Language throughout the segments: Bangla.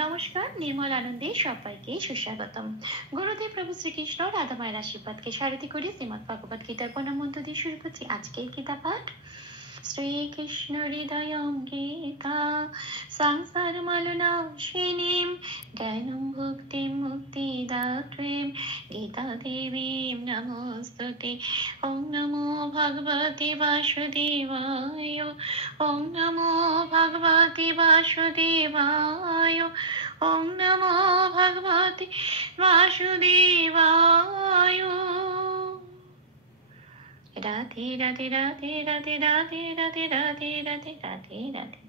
নমস্কার, নির্মল আনন্দে সবাইকে সুস্বাগতম। গুরুদেব প্রভু শ্রীকৃষ্ণ রাধা মায়ের আশীর্বাদকে সারথি করে শ্রীমদ ভগবত গীতার প্রণাম মন্ত্র দিয়ে শুরু করছি আজকের গীতা পাঠ। শ্রীকৃষ্ণ হৃদয়ং গীতা সংসার মালনাশিনীম জ্ঞানম ভক্তিম মুক্তিদাত্রীম গীতা দেবীম নমস্তুতে। ওং নমো ভগবতে বাসুদেবায়, ওং নমো ভগবতে বাসুদেবায়, ওং নমো ভগবতে বাসুদেবায়। রাধে রাধে রাধে রাধে রাধে রাধে রাধে রাধে রাধে রাধে।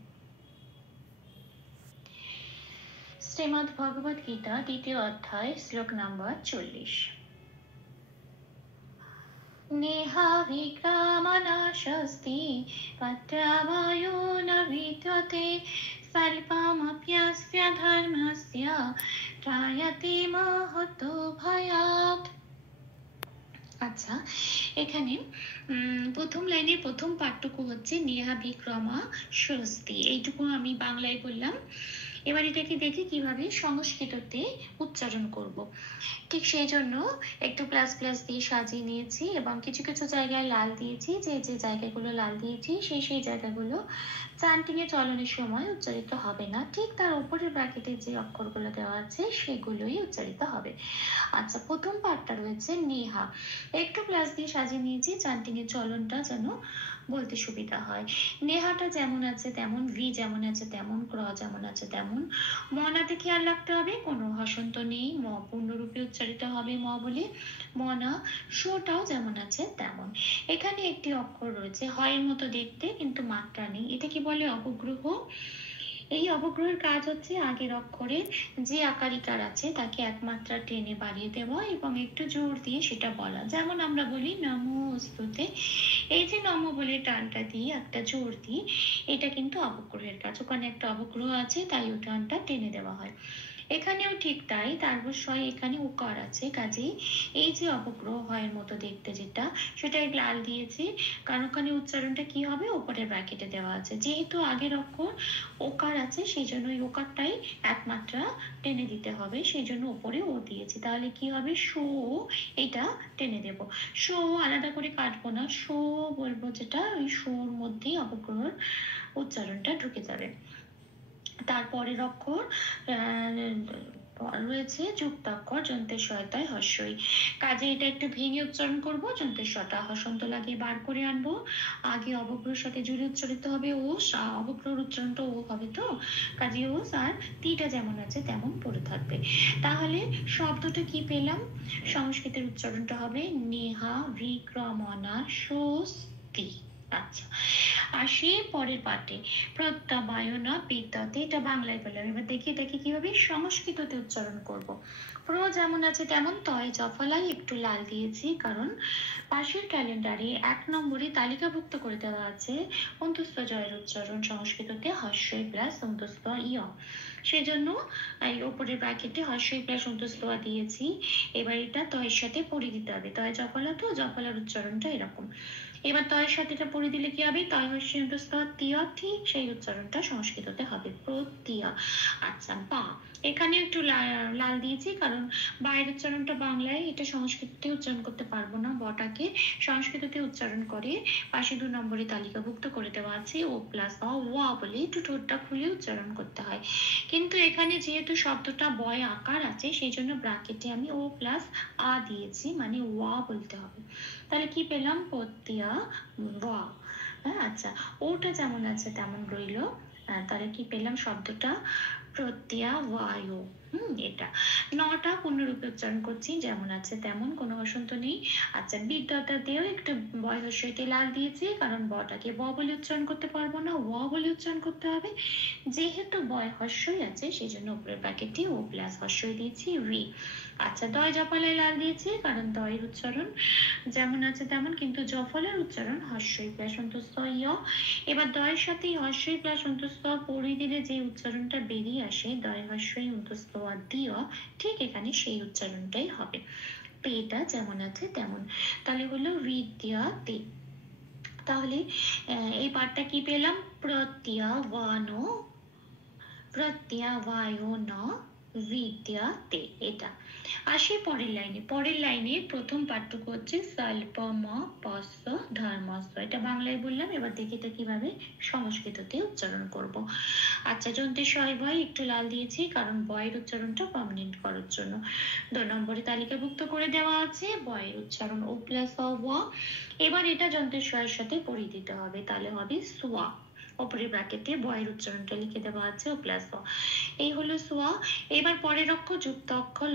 শ্রীমদ্ ভগবত গীতা দ্বিতীয় অধ্যায়, শ্লোক নম্বর 40। নেহা বিক্রমনাশস্তি পত্রাবায়ো ন বিদ্যতে স্বল্পমপ্যস্য ধর্মস্য ত্রায়তে মহতো ভয়াৎ। আচ্ছা, এখানে প্রথম লাইনের প্রথম পাঠটুকু হচ্ছে নেহা বিক্রমা স্বস্তি, এইটুকু আমি বাংলায় বললাম। এবার এটাকে দেখে কিভাবে সংস্কৃততে উচ্চারণ করব। ঠিক সেই জন্য একটু প্লাস প্লাস দিয়ে সাজিয়ে নিয়েছি এবং কিছু কিছু জায়গায় লাল দিয়েছি। যে যে জায়গাগুলো লাল দিয়েছি সেই জায়গাগুলো চ্যান্টিং এ চলনের সময় উচ্চারিত হবে না, ঠিক তার উপরের ব্র্যাকেটে যে অক্ষরগুলো দেওয়া আছে সেগুলোই উচ্চারিত হবে। আচ্ছা, প্রথম পাঠটা রয়েছে নেহা, একটু প্লাস দিয়ে সাজিয়ে নিয়েছি চ্যান্টিং এর চলনটা যেন বলতে সুবিধা হয়। নেহাটা যেমন আছে তেমন, ভি যেমন আছে তেমন, ক্র যেমন আছে তেমন। মনাতে খেয়াল রাখতে হবে, কোনো হসন্ত নেই, ম পূর্ণরূপে উচ্চারিত হবে ম বলে। মনা শোটাও যেমন আছে তেমন। এখানে একটি অক্ষর রয়েছে হয়ের মতো দেখতে কিন্তু মাত্রা নেই, এটা কি বলে? অবগ্রহ। এই অবগ্রহের কাজ হচ্ছে আগের অক্ষরে যে আকারিকার আছে তাকে একমাত্রা টেনে বাড়িয়ে দেওয়া এবং একটু জোর দিয়ে সেটা বলা। যেমন আমরা বলি নমস্তুতে, এই যে নম বলে টানটা দিই, একটা জোর দিই, এটা কিন্তু অবগ্রহের কাজ। ওখানে একটা অবগ্রহ আছে তাই ও টানটা টেনে দেওয়া হয়। এখানেও ঠিক তাই, তারপর স্বয় এখানে উকার আছে, কাজেই এই যে অবগ্রহ হয় মতো দেখতে যেটা, সেটাই লাল দিয়েছি কারণ ওখানে উচ্চারণটা কি হবে? উপরের ব্র্যাকেটে দেওয়া আছে। যেহেতু আগের অক্ষর ওকার আছে সেই জন্য ওই ওকারটাই একমাত্রা টেনে দিতে হবে, সেই জন্য উপরে ও দিয়েছি। তাহলে কি হবে? শো, এটা টেনে দেব। শো আলাদা করে কাটবো না, শো বলবো যেটা, ওই শোর মধ্যেই অবগ্রহের উচ্চারণটা ঢুকে যাবে। তারপরের অক্ষর রয়েছে যুক্তাক্ষর যন্ত্রের সহায়তায় হস্যই, কাজে এটা একটু ভেঙে উচ্চারণ করবো। যন্ত্রের সটা হসন্ত লাগিয়ে বার করে আনবো, আগে অবগ্রহের সাথে জুড়ে উচ্চারিত হবে ও, অবগ্রহের উচ্চারণটা ও হবে, তো কাজে ও আর তিটা যেমন আছে তেমন পড়ে থাকবে। তাহলে শব্দটা কি পেলাম? সংস্কৃতের উচ্চারণটা হবে নেহা বিক্রমণা স্বস্তি। আচ্ছা, আসি পরের পাঠে। প্রত্যাবায়না বিদ্যাতে, এটা বাংলায় বললাম। এবার দেখি এটাকে কিভাবে সংস্কৃততে উচ্চারণ করব। প্র যেমন আছে তেমন, তয় জফলায় একটু লাল দিয়েছি কারণ পাশের ক্যালেন্ডারে 1 নম্বরে তালিকাভুক্ত করে দেওয়া আছে অন্তস্থ জয়ের উচ্চারণ সংস্কৃততে হস্যই প্লাস অন্তস্থ ইয়, সেজন্য এই উপরের ব্র্যাকেটে হস্যই প্লাস অন্তস্থ দিয়েছি। এবার এটা তয়ের সাথে পড়ে দিতে হবে, তয় জফলা, তো জফলার উচ্চারণটা এরকম। এবার তয়ের সাথে এটা পড়ে দিলে কি হবে? তয় হস্যই অন্তস্থ তিয়া, ঠিক সেই উচ্চারণটা সংস্কৃততে হবে প্রত্যয়া। আচ্ছা, বা এখানে একটু লাল দিয়েছি কারণ বাইরের উচ্চারণটা বাংলায়, এটা সংস্কৃততে উচ্চারণ করতে পারবো না। বটাকে সংস্কৃততে উচ্চারণ করে পাশে 2 নম্বরে তালিকাভুক্ত করে দেওয়া আছে ও প্লাস অ ওয়া বলে একটু ঠোঁটটা খুলে উচ্চারণ করতে হয়, কিন্তু এখানে যেহেতু শব্দটা বয় আকার আছে সেই জন্য ব্র্যাকেটে আমি ও প্লাস আ দিয়েছি, মানে ওয়া বলতে হবে। তাহলে কি পেলাম? প্রত্যয়া ওয়া। হ্যাঁ, আচ্ছা, ওটা যেমন আছে তেমন রইল। তাহলে কি পেলাম? শব্দটা প্রত্যয়া বায়ু। এটা নটা পূর্ণরূপে উচ্চারণ করছি, যেমন আছে তেমন, কোনো হসন্ত নেই। আচ্ছা, বিদ্যাটাতেও একটু বয় হস্যইতে লাল দিয়েছি কারণ বটাকে ব বলে উচ্চারণ করতে পারবো না, ও বলে উচ্চারণ করতে হবে। যেহেতু বয় হস্যই আছে সেই জন্য উপরের প্যাকেটে ও প্লাস হস্যই দিয়েছি ভি। আচ্ছা, দয় জফলায় লাল দিয়েছি কারণ দয়ের উচ্চারণ যেমন আছে তেমন, কিন্তু জফলার উচ্চারণ হস্যই প্লাস অন্তস্থ ইয়। এবার দয়ের সাথে হস্যই প্লাস অন্তস্থ পড়ে দিলে যে উচ্চারণটা বেরিয়ে আসে, দয় হস্যই অন্তস্থ দিয়, ঠিক এখানে সেই উচ্চারণটাই হবে। পেটা যেমন আছে তেমন। তাহলে হলো বিদ্যাতে। তাহলে এই পাঠটা কি পেলাম? প্রত্যয়া ওয়ানো প্রত্যয়াবায় ন বিদ্যতে। এটা আসে পরের লাইনে প্রথম পাঠটুকু হচ্ছে স্বল্প ম পস্য ধর্মস্য। এটা বাংলায় বললাম, এবার দেখি এটা কিভাবে সংস্কৃততে উচ্চারণ করব। আচ্ছা, যন্ত্রের সহায় বয় একটু লাল দিয়েছি কারণ বয়ের উচ্চারণটা পার্মানেন্ট করার জন্য। 2 নম্বরে তালিকাভুক্ত করে দেওয়া আছে বয়ের উচ্চারণ ও প্লাস অ। এবার এটা যন্ত্রের সহায়ের সাথে পড়িয়ে দিতে হবে, তাহলে হবে সোয়া। উপরের ব্র্যাকেটে বয়ের উচ্চারণটা লিখে দেওয়া আছে ও প্লাস অ। এই হলো সোয়া। এবার পরের অক্ষর যুক্ত অক্ষর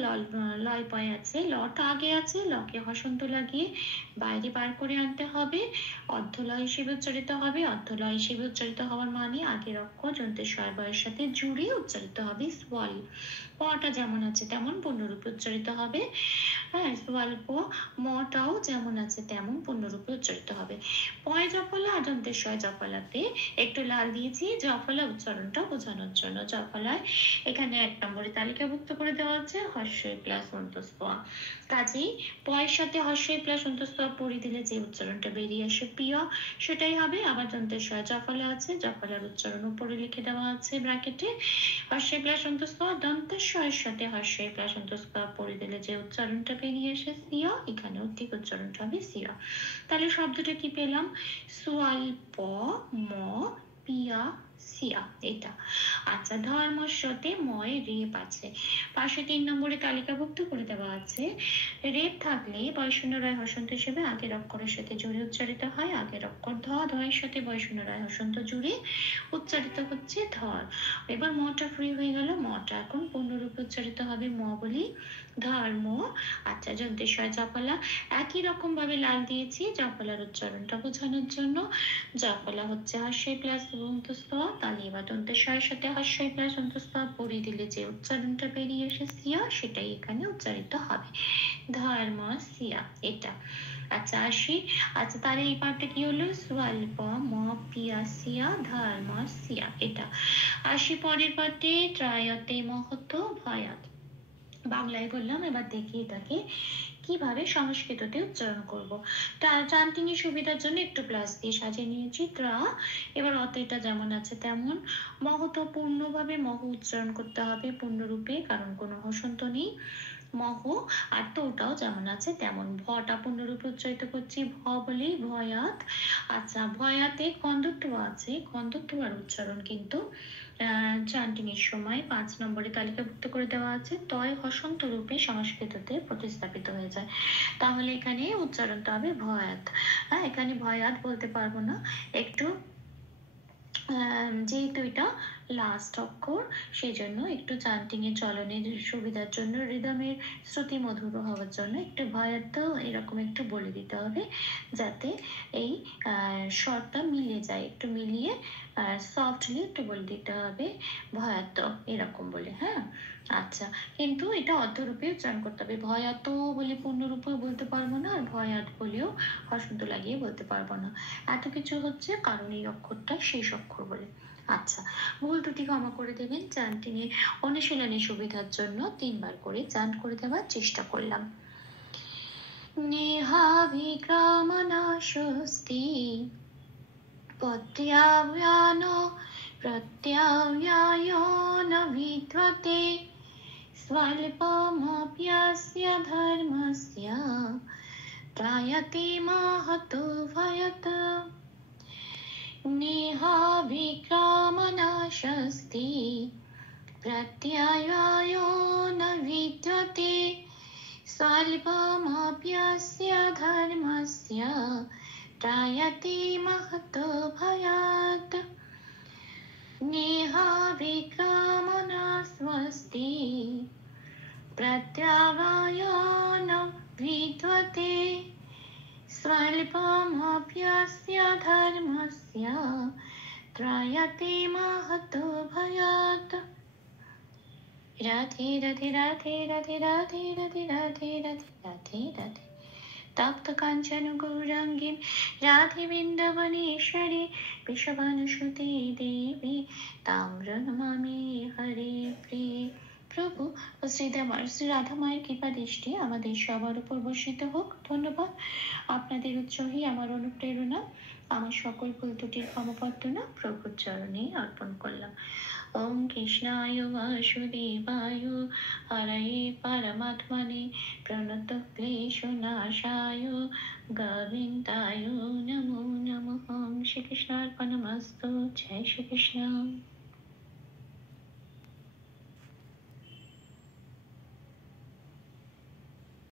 লয় পয় আছে, লটা আগে আছে, লকে হসন্ত লাগিয়ে বাইরে বার করে আনতে হবে, অর্ধলয় হিসেবে উচ্চারিত হবে। অর্ধলয় হিসেবে উচ্চারিত হওয়ার মানে আগের অক্ষর যন্ত্রের সহায় বয়ের সাথে জুড়ে উচ্চারিত হবে সোয়াল। পটা যেমন আছে তেমন পূর্ণরূপে উচ্চারিত হবে। হ্যাঁ, স্বল্প মটাও যেমন আছে তেমন পূর্ণরূপে উচ্চারিত হবে। পয় জফলা আর যন্ত্রের সহায় জফলাতে একটু লাল দিয়েছি জফলা উচ্চারণটা বোঝানোর জন্য। জফলায় এখানে 1 নম্বরে তালিকাভুক্ত করে দেওয়া আছে হর্ষই প্লাস অন্তঃস্থ। কাজেই পয়ের সাথে হর্ষই প্লাস অন্তঃস্থ পড়ে দিলে যে উচ্চারণটা বেরিয়ে আসে প্রিয়, সেটাই হবে। আবার যন্ত্রের সহায় জফলা আছে, জফলার উচ্চারণ উপরে লিখে দেওয়া আছে ব্র্যাকেটে হর্ষই প্লাস অন্তঃস্থ। দন্তের সহায়ের সাথে হর্ষই প্লাস অন্তঃস্থ পড়ে দিলে যে উচ্চারণটা বেরিয়ে আসে সিয়া, এখানেও ঠিক উচ্চারণটা হবে সিয়া। তাহলে শব্দটা কি পেলাম? স্বল্প ম পিয়া সিয়া, এটা। আচ্ছা, ধর্মস্বতে ময় রেপ আছে, পাশে 3 নম্বরে তালিকাভুক্ত করে দেওয়া আছে। রেপ থাকলে বয়শূন্য রায় হসন্ত হিসেবে আগের অক্ষরের সাথে জুড়ে উচ্চারিত হয়। আগের অক্ষর ধ, ধয়ের সাথে বয়শূন্য রায় হসন্ত জুড়ে উচ্চারিত হচ্ছে ধর। এবার মটা ফ্রি হয়ে গেল, মটা এখন পূর্ণরূপে উচ্চারিত হবে ম বলি ধর্ম। আচ্ছা, যন্ত্রের সহায় জফলা একই রকম ভাবে লাল দিয়েছি জফলার উচ্চারণটা বোঝানোর জন্য। জফলা হচ্ছে হর্ষই প্লাস অন্তঃস্থ, তাহলে এবার দন্তের সহায়ের সাথে হর্ষই প্লাস অন্তঃস্থ পড়ে দিলে যে উচ্চারণটা বেরিয়ে এসে সিয়া, সেটাই এখানে উচ্চারিত হবে ধর্ম সিয়া, এটা। আচ্ছা, আসি। আচ্ছা, তাহলে এই পাঠটা কি হলো? স্বল্প ম পিয়া সিয়া ধর্ম সিয়া, এটা। আসি পরের পাঠে ত্রায়তে মহত্ব ভয়াত। বাংলায় বললাম, এবার দেখি এটাকে কিভাবে সংস্কৃততে উচ্চারণ করব। টানটিনি সুবিধার জন্য একটু প্লাস দিয়ে সাজিয়ে নিয়েছি ত্রা। এবার অতটা যেমন আছে তেমন। মহত পূর্ণভাবে মহ উচ্চারণ করতে হবে পূর্ণরূপে, কারণ কোনো হসন্ত নেই। মহ আর তোটাও যেমন আছে তেমন। ভটা পূর্ণরূপে উচ্চারিত করছি ভ বলেই ভয়াত। আচ্ছা, ভয়াতে কন্দত্ব আছে, কন্দত্ব আর উচ্চারণ কিন্তু চান্টিনির সময় 5 নম্বরে তালিকাভুক্ত করে দেওয়া আছে। তয় হসন্ত রূপে সংস্কৃততে প্রতিস্থাপিত হয়ে যায়, তাহলে এখানে উচ্চারণটা হবে ভয়াত। হ্যাঁ, এখানে ভয়াত বলতে পারবো না, একটু যেহেতু এটা লাস্ট অক্ষর, সেই জন্য একটু চান্টিং এর চলনের সুবিধার জন্য, রিদমের শ্রুতি মধুর হওয়ার জন্য একটু ভয়াত এরকম একটু বলে দিতে হবে, যাতে এই স্বরটা মিলে যায়। একটু মিলিয়ে সফটলি একটু বলে দিতে হবে ভয়াত এরকম বলে। হ্যাঁ, আচ্ছা, কিন্তু এটা অর্ধরূপে উচ্চারণ করতে হবে। ভয়াত বলে পূর্ণরূপে বলতে পারবো না, আর ভয়াত বলেও হসন্ত লাগিয়ে বলতে পারবো না। এত কিছু হচ্ছে কারণ এই অক্ষরটা শেষ অক্ষর বলে। আচ্ছা, ভুল ত্রুটি ক্ষমা করে দেবেন। চান্টিংয়ের অনুশীলনের সুবিধার জন্য 3 বার করে চান্ট করে দেওয়ার চেষ্টা করলাম। নেহাভিক্রমনাশস্তি প্রত্যয়াব্যান প্রত্যয়াব্যায় ন বিদ্যতে স্বল্পমপ্যস্য ধর্মস্য ত্রায়তে মাহাতো ভয়াত। নেহাভিক্রমনাশস্তি প্রত্যয়াব্যায় ন বিদ্যতে স্বল্পমপ্যস্য ধর্মস্য ত্রায়তে মাহাতো ভয়াত। নেহাভিক্রমনাশস্তি প্রত্যয়াব্যায় ন বিদ্যতে স্বল্পমপ্যস্য ধর্মস্য ত্রায়তে মাহাতো ভয়াত। রাধে রাধে রাধে রাধে রাধে রাধে রাধে রাধে রাধে রাধে। তপ্ত কাঞ্চন গৌরাঙ্গীম রাধে বৃন্দাবনেশ্বরী বৃষভানুসুতে দেবী তাম্র নমামি হরে প্রিয়ে। প্রভু ও শ্রী রাধা মায়ের কৃপা দৃষ্টি আমাদের সবার উপর বর্ষিত হোক। ধন্যবাদ। আপনাদের উৎসাহী আমার অনুপ্রেরণা। আমার সকল ভুল ত্রুটির ক্ষমাপ্রার্থনা প্রভুর চরণে অর্পণ করলাম। ওম কৃষ্ণায় বাসুদেবায় হরয়ে পরমাত্মনে প্রণত ক্লেশনাশায় গোবিন্দায় নমো নমঃ। শ্রীকৃষ্ণার্পণমস্তু। জয় শ্রীকৃষ্ণ।